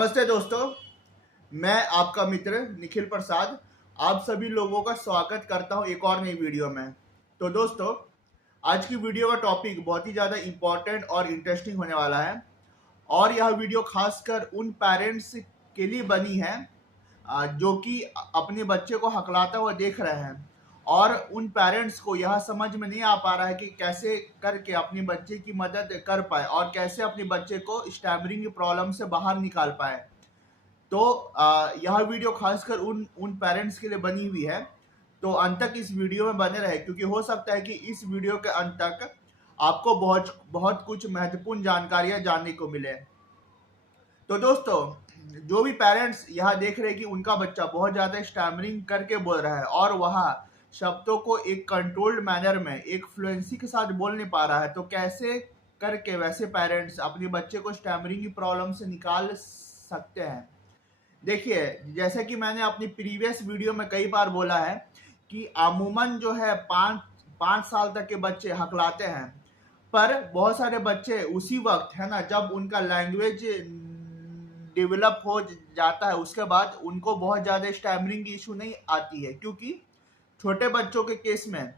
नमस्ते दोस्तों, मैं आपका मित्र निखिल प्रसाद आप सभी लोगों का स्वागत करता हूं एक और नई वीडियो में। तो दोस्तों, आज की वीडियो का टॉपिक बहुत ही ज़्यादा इम्पोर्टेंट और इंटरेस्टिंग होने वाला है और यह वीडियो खासकर उन पेरेंट्स के लिए बनी है जो कि अपने बच्चे को हकलाता हुआ देख रहे हैं और उन पेरेंट्स को यह समझ में नहीं आ पा रहा है कि कैसे करके अपने बच्चे की मदद कर पाए और कैसे अपने बच्चे को स्टैमरिंग की प्रॉब्लम से बाहर निकाल पाए। तो यह वीडियो खासकर उन उन पेरेंट्स के लिए बनी हुई है। तो अंत तक इस वीडियो में बने रहे, क्योंकि हो सकता है कि इस वीडियो के अंत तक आपको बहुत बहुत कुछ महत्वपूर्ण जानकारियां जानने को मिले। तो दोस्तों, जो भी पेरेंट्स यहाँ देख रहे हैं कि उनका बच्चा बहुत ज़्यादा स्टैमरिंग करके बोल रहा है और वह शब्दों को एक कंट्रोल्ड मैनर में एक फ्लुएंसी के साथ बोल नहीं पा रहा है, तो कैसे करके वैसे पेरेंट्स अपने बच्चे को स्टैमरिंग की प्रॉब्लम से निकाल सकते हैं। देखिए, जैसे कि मैंने अपनी प्रीवियस वीडियो में कई बार बोला है कि अमूमन जो है पाँच साल तक के बच्चे हकलाते हैं, पर बहुत सारे बच्चे उसी वक्त है ना, जब उनका लैंग्वेज डेवलप हो जाता है उसके बाद उनको बहुत ज़्यादा स्टैमरिंग की इशू नहीं आती है, क्योंकि छोटे बच्चों के केस में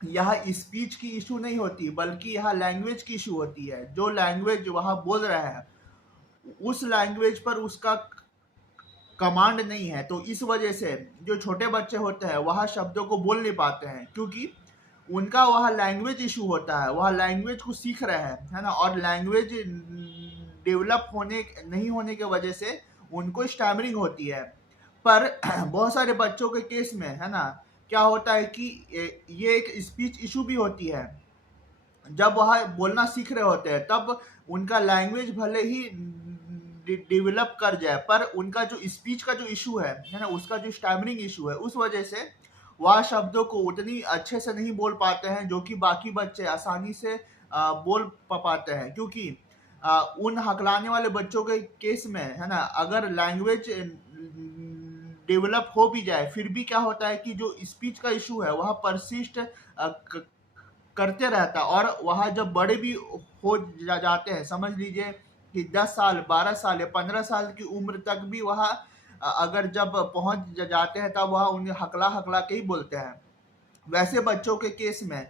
यह स्पीच की इशू नहीं होती बल्कि यह लैंग्वेज की इशू होती है। जो लैंग्वेज वह बोल रहा है उस लैंग्वेज पर उसका कमांड नहीं है, तो इस वजह से जो छोटे बच्चे होते हैं वह शब्दों को बोल नहीं पाते हैं, क्योंकि उनका वह लैंग्वेज इशू होता है, वह लैंग्वेज को सीख रहे हैं, है ना। और लैंग्वेज डेवलप होने नहीं होने की वजह से उनको स्टैमरिंग होती है। पर बहुत सारे बच्चों के केस में है ना, क्या होता है कि ये एक स्पीच इशू भी होती है। जब वह बोलना सीख रहे होते हैं तब उनका लैंग्वेज भले ही डेवलप कर जाए, पर उनका जो स्पीच का जो इशू है ना, उसका जो स्टैमरिंग इशू है, उस वजह से वह शब्दों को उतनी अच्छे से नहीं बोल पाते हैं जो कि बाकी बच्चे आसानी से बोल पाते हैं। क्योंकि उन हकलाने वाले बच्चों के केस में है ना, अगर लैंग्वेज डेवलप हो भी जाए फिर भी क्या होता है कि जो स्पीच का इशू है वह परसिस्ट करते रहता है और वह जब बड़े भी हो जाते हैं, समझ लीजिए कि 10 साल 12 साल या 15 साल की उम्र तक भी वह अगर जब पहुंच जाते हैं तब वह उन्हें हकला हकला के ही बोलते हैं। वैसे बच्चों के केस में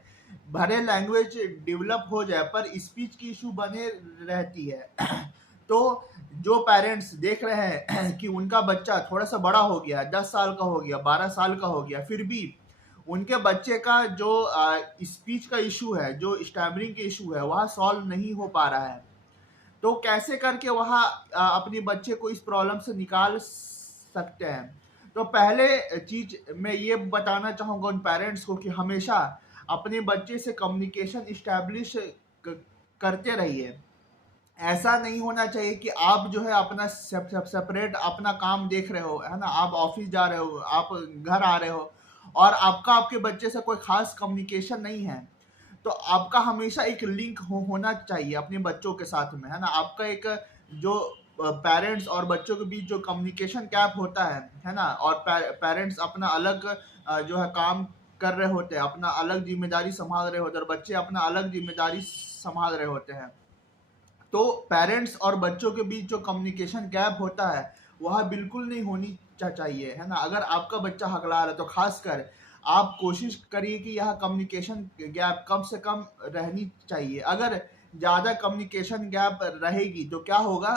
भले लैंग्वेज डेवलप हो जाए पर स्पीच की इशू बने रहती है। तो जो पेरेंट्स देख रहे हैं कि उनका बच्चा थोड़ा सा बड़ा हो गया, 10 साल का हो गया, 12 साल का हो गया, फिर भी उनके बच्चे का जो स्पीच का इशू है, जो स्टैमरिंग के इशू है, वह सॉल्व नहीं हो पा रहा है, तो कैसे करके वह अपने बच्चे को इस प्रॉब्लम से निकाल सकते हैं। तो पहले चीज मैं ये बताना चाहूँगा उन पेरेंट्स को कि हमेशा अपने बच्चे से कम्युनिकेशन इस्टेब्लिश करते रहिए। ऐसा नहीं होना चाहिए कि आप जो है अपना सेपरेट अपना काम देख रहे हो, है ना, आप ऑफिस जा रहे हो, आप घर आ रहे हो और आपके बच्चे से कोई खास कम्युनिकेशन नहीं है। तो आपका हमेशा एक लिंक होना चाहिए अपने बच्चों के साथ में, है ना। आपका एक जो पेरेंट्स और बच्चों के बीच जो कम्युनिकेशन गैप होता है ना, और पेरेंट्स अपना अलग जो है काम कर रहे होते हैं, अपना अलग जिम्मेदारी संभाल रहे होते हैं और बच्चे अपना अलग जिम्मेदारी संभाल रहे होते हैं। तो पेरेंट्स और बच्चों के बीच जो कम्युनिकेशन गैप होता है वह बिल्कुल नहीं होनी चाहिए, है ना। अगर आपका बच्चा हकला रहा है तो खासकर आप कोशिश करिए कि यह कम्युनिकेशन गैप कम से कम रहनी चाहिए। अगर ज़्यादा कम्युनिकेशन गैप रहेगी तो क्या होगा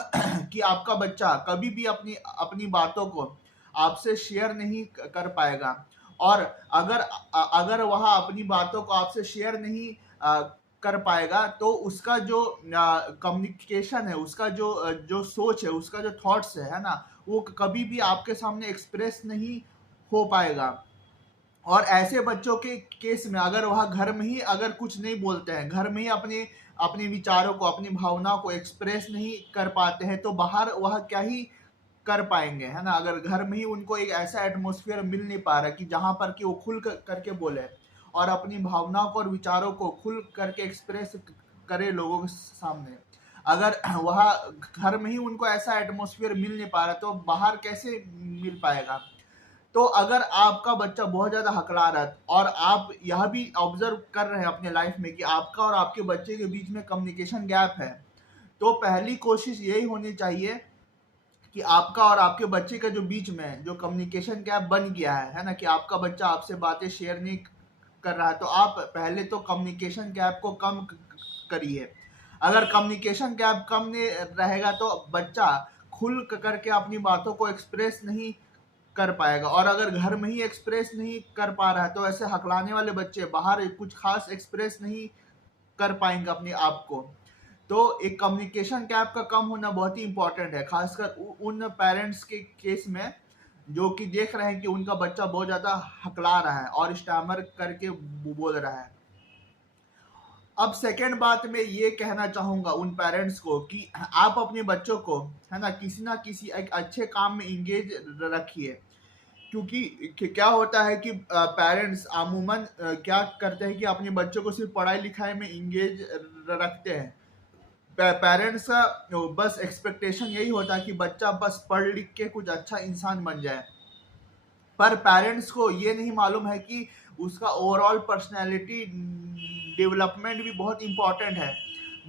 कि आपका बच्चा कभी भी अपनी अपनी बातों को आपसे शेयर नहीं कर पाएगा, और अगर वह अपनी बातों को आपसे शेयर नहीं कर पाएगा तो उसका जो कम्युनिकेशन है, उसका जो सोच है, उसका जो थॉट्स है ना, वो कभी भी आपके सामने एक्सप्रेस नहीं हो पाएगा। और ऐसे बच्चों के केस में अगर वह घर में ही अगर कुछ नहीं बोलते हैं, घर में ही अपने अपने विचारों को, अपनी भावनाओं को एक्सप्रेस नहीं कर पाते हैं, तो बाहर वह क्या ही कर पाएंगे, है ना। अगर घर में ही उनको एक ऐसा एटमॉस्फेयर मिल नहीं पा रहा कि जहां पर कि वो खुल करके बोले और अपनी भावनाओं को और विचारों को खुल करके एक्सप्रेस करे लोगों के सामने, अगर वह घर में ही उनको ऐसा एटमॉस्फेयर मिल नहीं पा रहा तो बाहर कैसे मिल पाएगा। तो अगर आपका बच्चा बहुत ज़्यादा हकला रहा है और आप यह भी ऑब्जर्व कर रहे हैं अपने लाइफ में कि आपका और आपके बच्चे के बीच में कम्युनिकेशन गैप है, तो पहली कोशिश यही होनी चाहिए कि आपका और आपके बच्चे का जो बीच में जो कम्युनिकेशन गैप बन गया है ना, कि आपका बच्चा आपसे बातें शेयर नहीं कर रहा है, तो आप पहले तो कम्युनिकेशन गैप को कम करिए। अगर कम्युनिकेशन गैप कम नहीं रहेगा तो बच्चा खुल करके अपनी बातों को एक्सप्रेस नहीं कर पाएगा, और अगर घर में ही एक्सप्रेस नहीं कर पा रहा है तो ऐसे हकलाने वाले बच्चे बाहर कुछ खास एक्सप्रेस नहीं कर पाएंगे अपने आप को। तो एक कम्युनिकेशन गैप का कम होना बहुत ही इंपॉर्टेंट है, खासकर उन पेरेंट्स के केस में जो कि देख रहे हैं कि उनका बच्चा बहुत ज्यादा हकला रहा है और स्टैमर करके बोल रहा है। अब सेकेंड बात में ये कहना चाहूंगा उन पेरेंट्स को कि आप अपने बच्चों को है ना किसी एक अच्छे काम में इंगेज रखिए, क्योंकि क्या होता है कि पेरेंट्स अमूमन क्या करते हैं कि अपने बच्चों को सिर्फ पढ़ाई लिखाई में इंगेज रखते हैं। पेरेंट्स का बस एक्सपेक्टेशन यही होता है कि बच्चा बस पढ़ लिख के कुछ अच्छा इंसान बन जाए, पर पेरेंट्स को ये नहीं मालूम है कि उसका ओवरऑल पर्सनैलिटी डेवलपमेंट भी बहुत इंपॉर्टेंट है।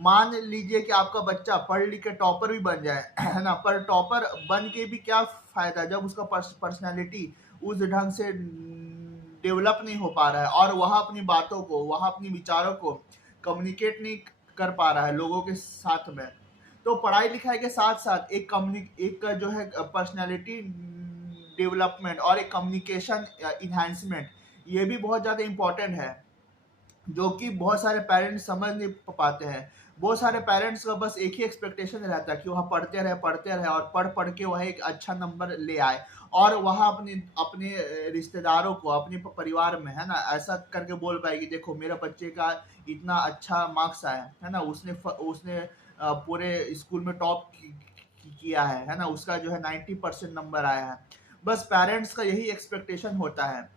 मान लीजिए कि आपका बच्चा पढ़ लिख के टॉपर भी बन जाए है ना, पर टॉपर बन के भी क्या फायदा जब उसका पर्सनैलिटी उस ढंग से डेवलप नहीं हो पा रहा है और वह अपनी बातों को, वह अपनी विचारों को कम्युनिकेट नहीं कर पा रहा है लोगों के साथ में। तो पढ़ाई लिखाई के साथ साथ एक जो है पर्सनैलिटी डेवलपमेंट और एक कम्युनिकेशन इन्हांसमेंट, ये भी बहुत ज़्यादा इम्पोर्टेंट है, जो कि बहुत सारे पेरेंट्स समझ नहीं पाते हैं। बहुत सारे पेरेंट्स का बस एक ही एक्सपेक्टेशन रहता है कि वह पढ़ते रहे और पढ़ पढ़ के वह एक अच्छा नंबर ले आए और वह अपने अपने रिश्तेदारों को, अपने परिवार में है ना ऐसा करके बोल पाए कि देखो मेरा बच्चे का इतना अच्छा मार्क्स आया है ना, उसने पूरे स्कूल में टॉप किया है ना, उसका जो है 90% नंबर आया है। बस पेरेंट्स का यही एक्सपेक्टेशन होता है,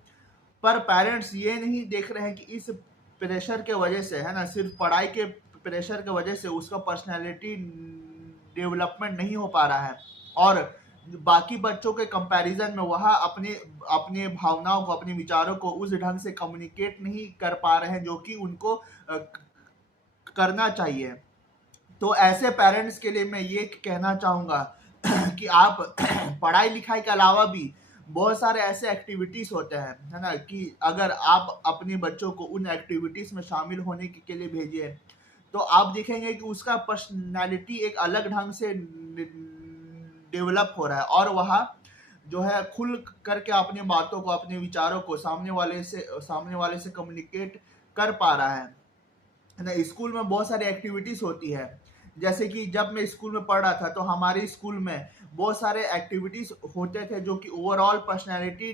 पर पेरेंट्स ये नहीं देख रहे हैं कि इस प्रेशर के वजह से है ना, सिर्फ पढ़ाई के प्रेशर के वजह से उसका पर्सनैलिटी डेवलपमेंट नहीं हो पा रहा है और बाकी बच्चों के कंपैरिजन में वह अपने अपने भावनाओं को, अपने विचारों को उस ढंग से कम्युनिकेट नहीं कर पा रहे हैं जो कि उनको करना चाहिए। तो ऐसे पेरेंट्स के लिए मैं ये कहना चाहूँगा कि आप पढ़ाई लिखाई के अलावा भी बहुत सारे ऐसे एक्टिविटीज होते हैं है ना, कि अगर आप अपने बच्चों को उन एक्टिविटीज में शामिल होने के लिए भेजिए तो आप देखेंगे कि उसका पर्सनालिटी एक अलग ढंग से डेवलप हो रहा है और वह जो है खुल करके अपनी बातों को, अपने विचारों को सामने वाले से कम्युनिकेट कर पा रहा है ना। स्कूल में बहुत सारी एक्टिविटीज होती है, जैसे कि जब मैं स्कूल में पढ़ रहा था तो हमारे स्कूल में बहुत सारे एक्टिविटीज होते थे जो कि ओवरऑल पर्सनालिटी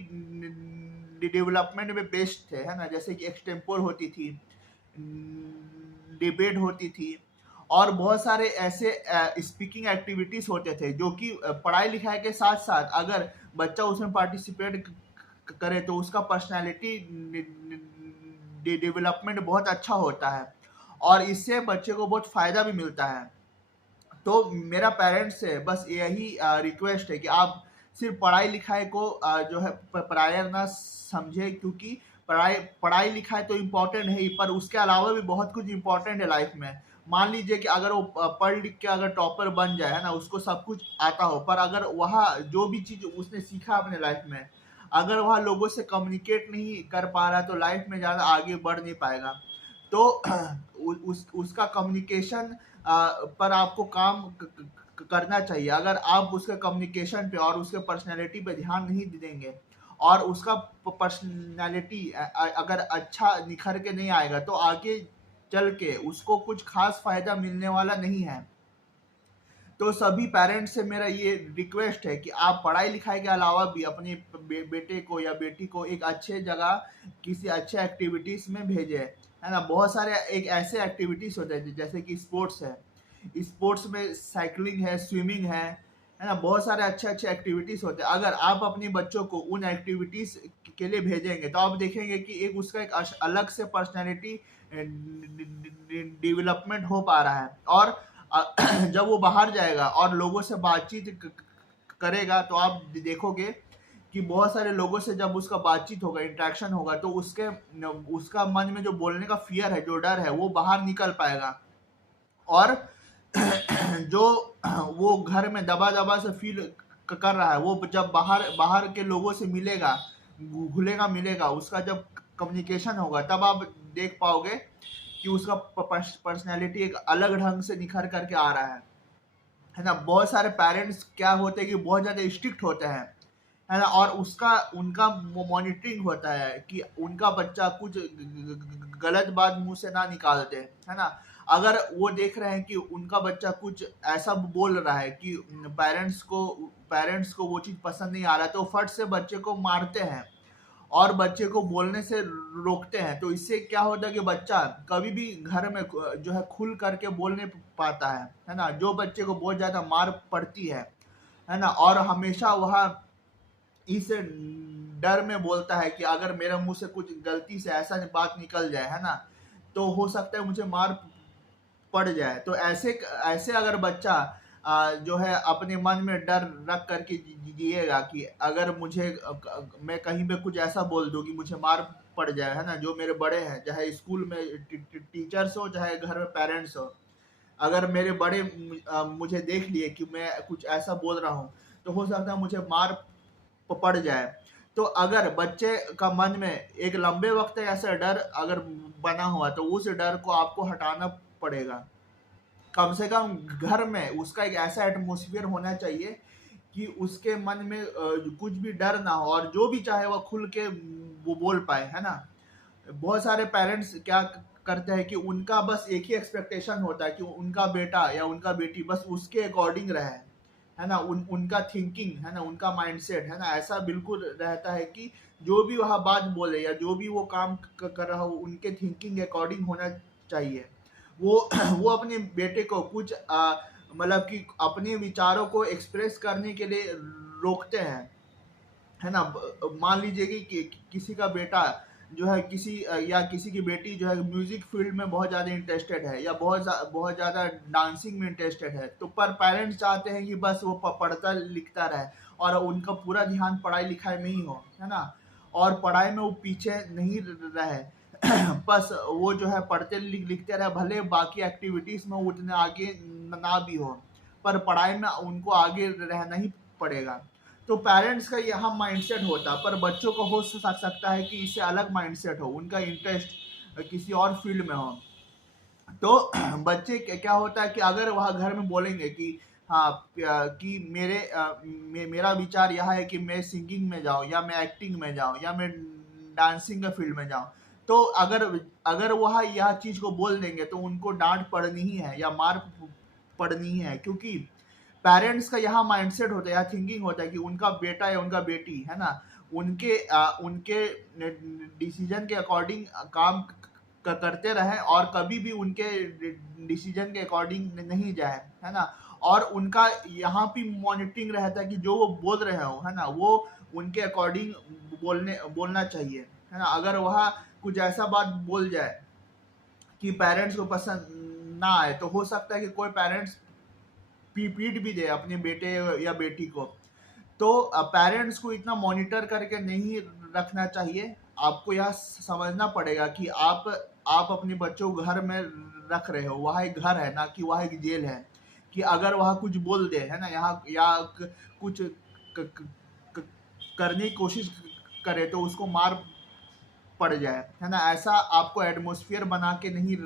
डेवलपमेंट में बेस्ड थे है ना, जैसे कि एक्सटेम्पोर होती थी, डिबेट होती थी और बहुत सारे ऐसे स्पीकिंग एक्टिविटीज होते थे जो कि पढ़ाई लिखाई के साथ साथ अगर बच्चा उसमें पार्टिसिपेट करे तो उसका पर्सनालिटी डेवलपमेंट बहुत अच्छा होता है और इससे बच्चे को बहुत फायदा भी मिलता है। तो मेरा पेरेंट्स से बस यही रिक्वेस्ट है कि आप सिर्फ पढ़ाई लिखाई को जो है प्रायर ना समझे, क्योंकि पढ़ाई लिखाई तो इम्पोर्टेंट है ही, पर उसके अलावा भी बहुत कुछ इम्पोर्टेंट है लाइफ में। मान लीजिए कि अगर वो पढ़ लिख के अगर टॉपर बन जाए है ना, उसको सब कुछ आता हो, पर अगर वह जो भी चीज उसने सीखा अपने लाइफ में अगर वह लोगों से कम्युनिकेट नहीं कर पा रहा तो लाइफ में ज़्यादा आगे बढ़ नहीं पाएगा। तो उसका कम्युनिकेशन पर आपको काम करना चाहिए। अगर आप उसके कम्युनिकेशन पे और उसके पर्सनैलिटी पे ध्यान नहीं देंगे और उसका पर्सनैलिटी अगर अच्छा निखर के नहीं आएगा तो आगे चल के उसको कुछ खास फायदा मिलने वाला नहीं है। तो सभी पेरेंट्स से मेरा ये रिक्वेस्ट है कि आप पढ़ाई लिखाई के अलावा भी अपने बेटे को या बेटी को एक अच्छे जगह किसी अच्छे एक्टिविटीज में भेजें है ना। बहुत सारे एक ऐसे एक्टिविटीज होते हैं जैसे कि स्पोर्ट्स है, स्पोर्ट्स में साइकिलिंग है, स्विमिंग है ना, बहुत सारे अच्छे अच्छे एक्टिविटीज होते हैं। अगर आप अपने बच्चों को उन एक्टिविटीज के लिए भेजेंगे तो आप देखेंगे कि एक उसका एक अलग से पर्सनैलिटी डेवलपमेंट हो पा रहा है और जब वो बाहर जाएगा और लोगों से बातचीत करेगा तो आप देखोगे कि बहुत सारे लोगों से जब उसका बातचीत होगा, इंटरेक्शन होगा, तो उसका मन में जो बोलने का फियर है, जो डर है, वो बाहर निकल पाएगा और जो वो घर में दबा दबा से फील कर रहा है, वो जब बाहर बाहर के लोगों से मिलेगा, घुलेगा मिलेगा, उसका जब कम्युनिकेशन होगा, तब आप देख पाओगे कि उसका पर्सनैलिटी एक अलग ढंग से निखर करके आ रहा है ना। बहुत सारे पेरेंट्स क्या होते हैं कि बहुत ज़्यादा स्ट्रिक्ट होते हैं, है ना, और उसका उनका मॉनिटरिंग होता है कि उनका बच्चा कुछ गलत बात मुंह से ना निकालते, है ना। अगर वो देख रहे हैं कि उनका बच्चा कुछ ऐसा बोल रहा है कि पेरेंट्स को वो चीज़ पसंद नहीं आ रहा है, तो फट से बच्चे को मारते हैं और बच्चे को बोलने से रोकते हैं। तो इससे क्या होता है कि बच्चा कभी भी घर में जो है खुल करके बोल नहीं पाता है ना। जो बच्चे को बहुत ज़्यादा मार पड़ती है ना, और हमेशा वह इस डर में बोलता है कि अगर मेरे मुंह से कुछ गलती से ऐसा बात निकल जाए, है ना, तो हो सकता है मुझे मार पड़ जाए। तो ऐसे ऐसे अगर बच्चा जो है अपने मन में डर रख करके जिएगा कि अगर मैं कहीं पे कुछ ऐसा बोल दूं कि मुझे मार पड़ जाए, है ना, जो मेरे बड़े हैं, चाहे स्कूल में टीचर्स हो, चाहे घर में पेरेंट्स हो, अगर मेरे बड़े मुझे देख लिए कि मैं कुछ ऐसा बोल रहा हूँ, तो हो सकता है मुझे मार पड़ जाए। तो अगर बच्चे का मन में एक लंबे वक्त तक ऐसा डर अगर बना हुआ, तो उस डर को आपको हटाना पड़ेगा। कम से कम घर में उसका एक ऐसा एटमोसफियर होना चाहिए कि उसके मन में कुछ भी डर ना हो, और जो भी चाहे वह खुल के वो बोल पाए, है ना। बहुत सारे पेरेंट्स क्या करते हैं कि उनका बस एक ही एक्सपेक्टेशन होता है कि उनका बेटा या उनका बेटी बस उसके अकॉर्डिंग रहे, है ना। उनका थिंकिंग, है ना, उनका माइंडसेट, है ना, ऐसा बिल्कुल रहता है कि जो भी वह बात बोले या जो भी वो काम कर रहा हो, उनके थिंकिंग के अकॉर्डिंग होना चाहिए। वो वो अपने बेटे को कुछ मतलब कि अपने विचारों को एक्सप्रेस करने के लिए रोकते हैं, है ना। मान लीजिए कि किसी का बेटा जो है या किसी की बेटी जो है म्यूजिक फील्ड में बहुत ज़्यादा इंटरेस्टेड है, या बहुत ज़्यादा डांसिंग में इंटरेस्टेड है, तो पर पेरेंट्स चाहते हैं कि बस वो पढ़ता लिखता रहे और उनका पूरा ध्यान पढ़ाई लिखाई में ही हो, है ना, और पढ़ाई में वो पीछे नहीं रहे। बस वो जो है पढ़ते लिखते रहे, भले बाकी एक्टिविटीज़ में उतने आगे ना भी हो, पर पढ़ाई में उनको आगे रहना ही पड़ेगा। तो पेरेंट्स का यहाँ माइंडसेट होता है, पर बच्चों को हो सकता है कि इससे अलग माइंडसेट हो, उनका इंटरेस्ट किसी और फील्ड में हो। तो बच्चे क्या होता है कि अगर वह घर में बोलेंगे कि हाँ कि मेरा विचार यह है कि मैं सिंगिंग में जाऊँ, या मैं एक्टिंग में जाऊँ, या मैं डांसिंग के फील्ड में जाऊँ, तो अगर अगर वह यह चीज़ को बोल देंगे तो उनको डांट पड़नी ही है या मार पड़नी ही है, क्योंकि पेरेंट्स का यहाँ माइंडसेट होता है, यहाँ थिंकिंग होता है कि उनका बेटा या उनका बेटी, है ना, उनके डिसीजन के अकॉर्डिंग काम करते रहे और कभी भी उनके डिसीजन के अकॉर्डिंग नहीं जाए, है ना। और उनका यहाँ भी मॉनिटरिंग रहता है कि जो वो बोल रहे हो, है ना, वो उनके अकॉर्डिंग बोलना चाहिए, है ना। अगर वह कुछ ऐसा बात बोल जाए कि पेरेंट्स को पसंद ना आए, तो हो सकता है कि कोई पेरेंट्स पीट भी दे अपने बेटे या बेटी को। तो पेरेंट्स को इतना मॉनिटर करके नहीं रखना चाहिए। आपको यह समझना पड़ेगा कि आप अपने बच्चों को घर में रख रहे हो, वह एक घर है, ना कि वह एक जेल है, कि अगर वह कुछ बोल दे, है ना, यहाँ या कुछ करने की कोशिश करे तो उसको मार पड़ जाए, है ना। ऐसा आपको एटमॉस्फेयर बना के नहीं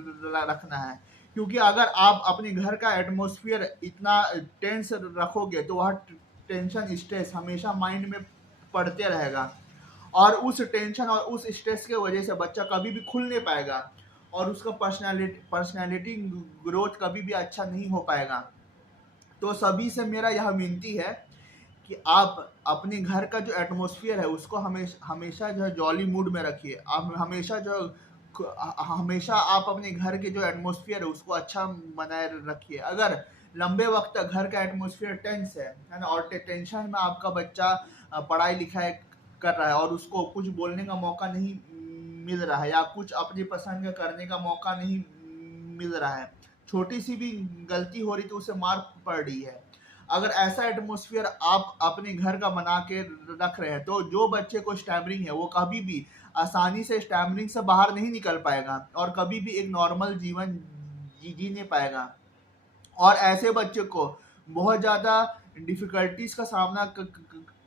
रखना है, क्योंकि अगर आप अपने घर का एटमॉस्फेयर इतना टेंस रखोगे तो वह टेंशन स्ट्रेस हमेशा माइंड में पड़ते रहेगा, और उस टेंशन और उस स्ट्रेस के वजह से बच्चा कभी भी खुल नहीं पाएगा और उसका पर्सनालिटी ग्रोथ कभी भी अच्छा नहीं हो पाएगा। तो सभी से मेरा यह विनती है कि आप अपने घर का जो एटमॉस्फेयर है उसको हमेशा जो है जॉली मूड में रखिए। आप हमेशा आप अपने घर के जो एटमॉस्फेयर है उसको अच्छा बनाए रखिए। अगर लंबे वक्त तक घर का एटमॉस्फेयर टेंस है ना, और टेंशन में आपका बच्चा पढ़ाई लिखाई कर रहा है और उसको कुछ बोलने का मौका नहीं मिल रहा है, या कुछ अपनी पसंद का करने का मौका नहीं मिल रहा है, छोटी सी भी गलती हो रही तो उसे मार पड़ रही है, अगर ऐसा एटमॉस्फेयर आप अपने घर का बना के रख रहे हैं, तो जो बच्चे को स्टैमरिंग है वो कभी भी आसानी से स्टैमरिंग से बाहर नहीं निकल पाएगा और कभी भी एक नॉर्मल जीवन जी नहीं पाएगा। और ऐसे बच्चे को बहुत ज़्यादा डिफ़िकल्टीज़ का सामना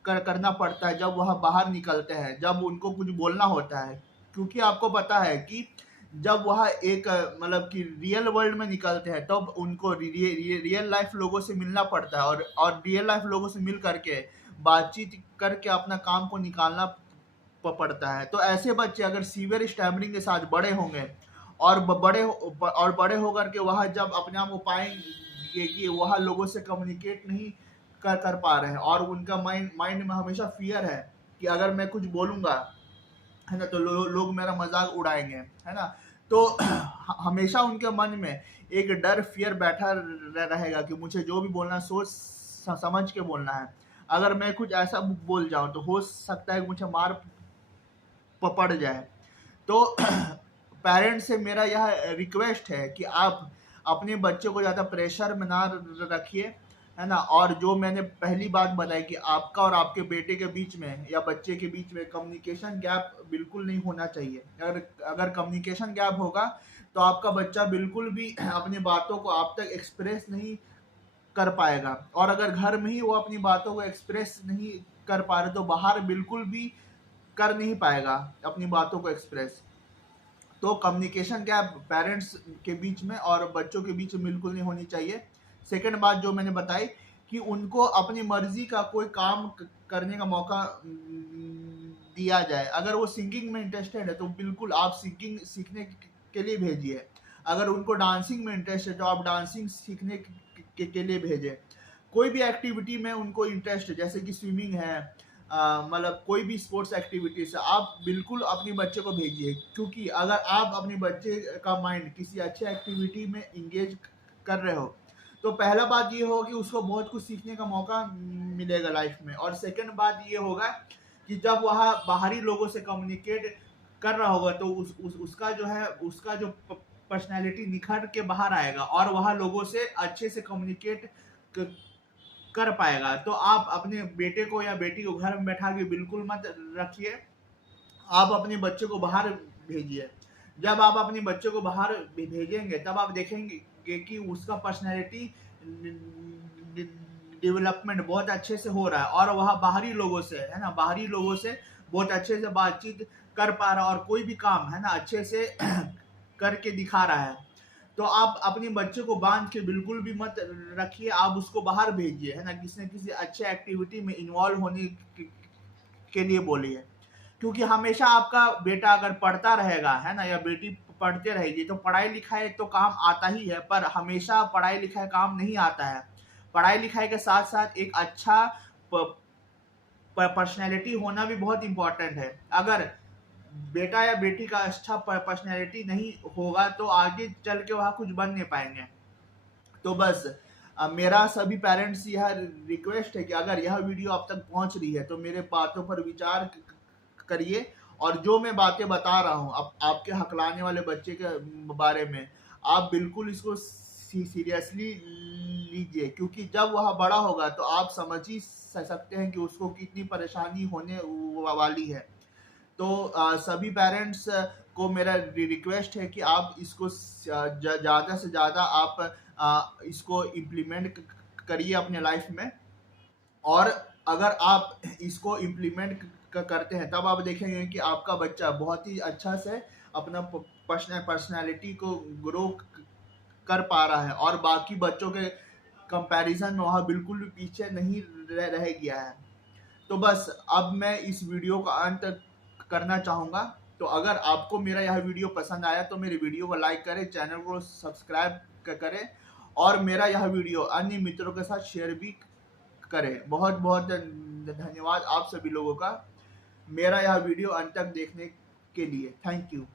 करना पड़ता है जब वह बाहर निकलते हैं, जब उनको कुछ बोलना होता है। क्योंकि आपको पता है कि जब वह एक मतलब कि रियल वर्ल्ड में निकलते हैं, तब उनको रियल लाइफ लोगों से मिलना पड़ता है, और रियल लाइफ लोगों से मिल करके बातचीत करके अपना काम को निकालना पड़ता है। तो ऐसे बच्चे अगर सीवियर स्टैमरिंग के साथ बड़े होंगे, और बड़े होकर के वह जब अपने आप को पाएंगे कि वह लोगों से कम्युनिकेट नहीं कर पा रहे हैं, और उनका माइंड में हमेशा फियर है कि अगर मैं कुछ बोलूंगा, है ना, तो लोग मेरा मजाक उड़ाएंगे, है ना। तो हमेशा उनके मन में एक डर, फियर बैठा रहेगा कि मुझे जो भी बोलना सोच समझ के बोलना है। अगर मैं कुछ ऐसा बोल जाऊं तो हो सकता है कि मुझे मार पड़ जाए। तो पेरेंट्स से मेरा यह रिक्वेस्ट है कि आप अपने बच्चे को ज़्यादा प्रेशर में ना रखिए, है ना। और जो मैंने पहली बात बताई कि आपका और आपके बेटे के बीच में या बच्चे के बीच में कम्युनिकेशन गैप बिल्कुल नहीं होना चाहिए। अगर कम्युनिकेशन गैप होगा तो आपका बच्चा बिल्कुल भी अपनी बातों को आप तक एक्सप्रेस नहीं कर पाएगा, और अगर घर में ही वो अपनी बातों को एक्सप्रेस नहीं कर पा रहे तो बाहर बिल्कुल भी कर नहीं पाएगा अपनी बातों को एक्सप्रेस। तो कम्युनिकेशन गैप पेरेंट्स के बीच में और बच्चों के बीच में बिल्कुल नहीं होनी चाहिए। सेकंड बात जो मैंने बताई कि उनको अपनी मर्जी का कोई काम करने का मौका दिया जाए। अगर वो सिंगिंग में इंटरेस्टेड है तो बिल्कुल आप सिंगिंग सीखने के लिए भेजिए। अगर उनको डांसिंग में इंटरेस्ट है तो आप डांसिंग सीखने के लिए भेजें। कोई भी एक्टिविटी में उनको इंटरेस्ट है, जैसे कि स्विमिंग है, मतलब कोई भी स्पोर्ट्स एक्टिविटीज, आप बिल्कुल अपने बच्चे को भेजिए। क्योंकि अगर आप अपने बच्चे का माइंड किसी अच्छे एक्टिविटी में इंगेज कर रहे हो तो पहला बात ये हो कि उसको बहुत कुछ सीखने का मौका मिलेगा लाइफ में। और सेकंड बात ये होगा कि जब वह बाहरी लोगों से कम्युनिकेट कर रहा होगा तो उसका जो है, उसका जो पर्सनैलिटी निखर के बाहर आएगा और वह लोगों से अच्छे से कम्युनिकेट कर पाएगा। तो आप अपने बेटे को या बेटी को घर में बैठा के बिल्कुल मत रखिए, आप अपने बच्चे को बाहर भेजिए। जब आप अपने बच्चे को बाहर भेजेंगे तब आप देखेंगे कि उसका पर्सनैलिटी डेवलपमेंट बहुत अच्छे से हो रहा है, और वह बाहरी लोगों से, है ना, बाहरी लोगों से बहुत अच्छे से बातचीत कर पा रहा है और कोई भी काम, है ना, अच्छे से करके दिखा रहा है। तो आप अपने बच्चे को बांध के बिल्कुल भी मत रखिए, आप उसको बाहर भेजिए, है ना, किसी न किसी अच्छे एक्टिविटी में इन्वॉल्व होने के लिए बोलिए। क्योंकि हमेशा आपका बेटा अगर पढ़ता रहेगा, है ना, या बेटी पढ़ते रहेगी तो पढ़ाई लिखाई तो काम आता ही है, पर हमेशा पढ़ाई लिखाई काम नहीं आता है। पढ़ाई लिखाई के साथ साथ एक अच्छा पर्सनैलिटी होना भी बहुत इंपॉर्टेंट है। अगर बेटा या बेटी का अच्छा पर्सनैलिटी नहीं होगा तो आगे चल के वह कुछ बन नहीं पाएंगे। तो बस मेरा सभी पेरेंट्स से यह रिक्वेस्ट है कि अगर यह वीडियो आप तक पहुंच रही है तो मेरे बातों पर विचार करिए, और जो मैं बातें बता रहा हूँ आपके हकलाने वाले बच्चे के बारे में, आप बिल्कुल इसको सीरियसली लीजिए। क्योंकि जब वह बड़ा होगा तो आप समझ ही सकते हैं कि उसको कितनी परेशानी होने वाली है। तो सभी पेरेंट्स को मेरा रिक्वेस्ट है कि आप इसको ज़्यादा से ज़्यादा आप इसको इम्प्लीमेंट करिए अपने लाइफ में। और अगर आप इसको इम्प्लीमेंट करते हैं तब आप देखेंगे कि आपका बच्चा बहुत ही अच्छा से अपना पर्सनैलिटी को ग्रो कर पा रहा है, और बाकी बच्चों के कंपैरिजन में वह बिल्कुल भी पीछे नहीं रह गया है। तो बस अब मैं इस वीडियो का अंत करना चाहूँगा। तो अगर आपको मेरा यह वीडियो पसंद आया तो मेरे वीडियो को लाइक करें, चैनल को सब्सक्राइब करें, और मेरा यह वीडियो अन्य मित्रों के साथ शेयर भी करें। बहुत बहुत धन्यवाद आप सभी लोगों का मेरा यह वीडियो अंत तक देखने के लिए। Thank you.